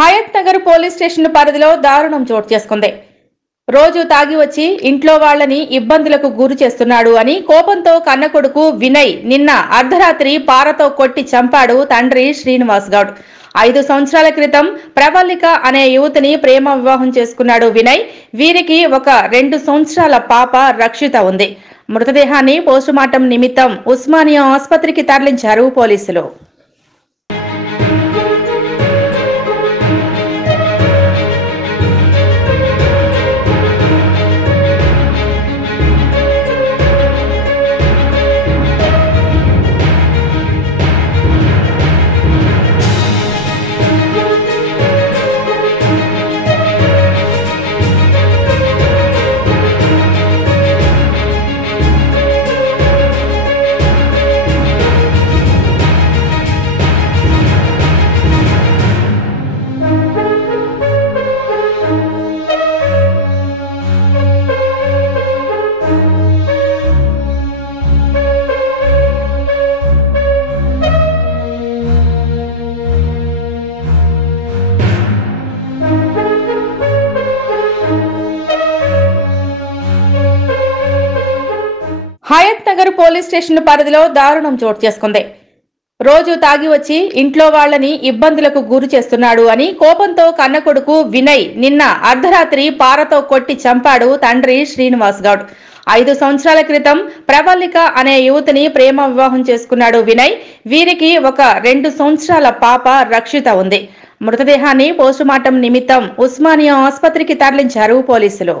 Hayath Nagar police station పరిధిలో దారుణం చోటు చేసుకుంది. రోజు తాగి వచ్చి ఇంట్లో వాళ్ళని ఇబ్బందులకు గురి చేస్తున్నాడు అని కోపంతో కన్న కొడుకు వినయ్ నిన్న అర్ధరాత్రి పారతో కొట్టి చంపాడు తండ్రి శ్రీనివాస్ గౌడ్. 5 సంవత్సరాల క్రితం ప్రవల్లిక అనే యువతిని ప్రేమ వివాహం చేసుకున్నాడు వినయ్. వీరికి ఒక 2 సంవత్సరాల పాప రక్షిత ఉంది. మృతదేహాన్ని పోస్టుమార్టం నిమిత్తం ఉస్మానియా ఆసుపత్రికి తరలించారు పోలీసులు. హయత్ నగర్ పోలీస్ స్టేషన్ పరిధిలో దారుణం చోటు చేసుకుంది. రోజు తాగి వచ్చి ఇంట్లో వాళ్ళని ఇబ్బందులకు గురి చేస్తున్నాడు అని కోపంతో కన్న కొడుకు వినయ్ నిన్న అర్ధరాత్రి పారతో కొట్టి చంపాడు తండ్రి శ్రీనివాస్ గౌడ్. 5 సంవత్సరాల క్రితం ప్రవల్లిక అనే యువతిని ప్రేమ వివాహం చేసుకున్నాడు వినయ్. వీరికి ఒక 2 సంవత్సరాల పాప రక్షిత ఉంది. మృతదేహాన్ని పోస్టుమార్టం నిమిత్తం ఉస్మానియా ఆసుపత్రికి తరలించారు పోలీసులు.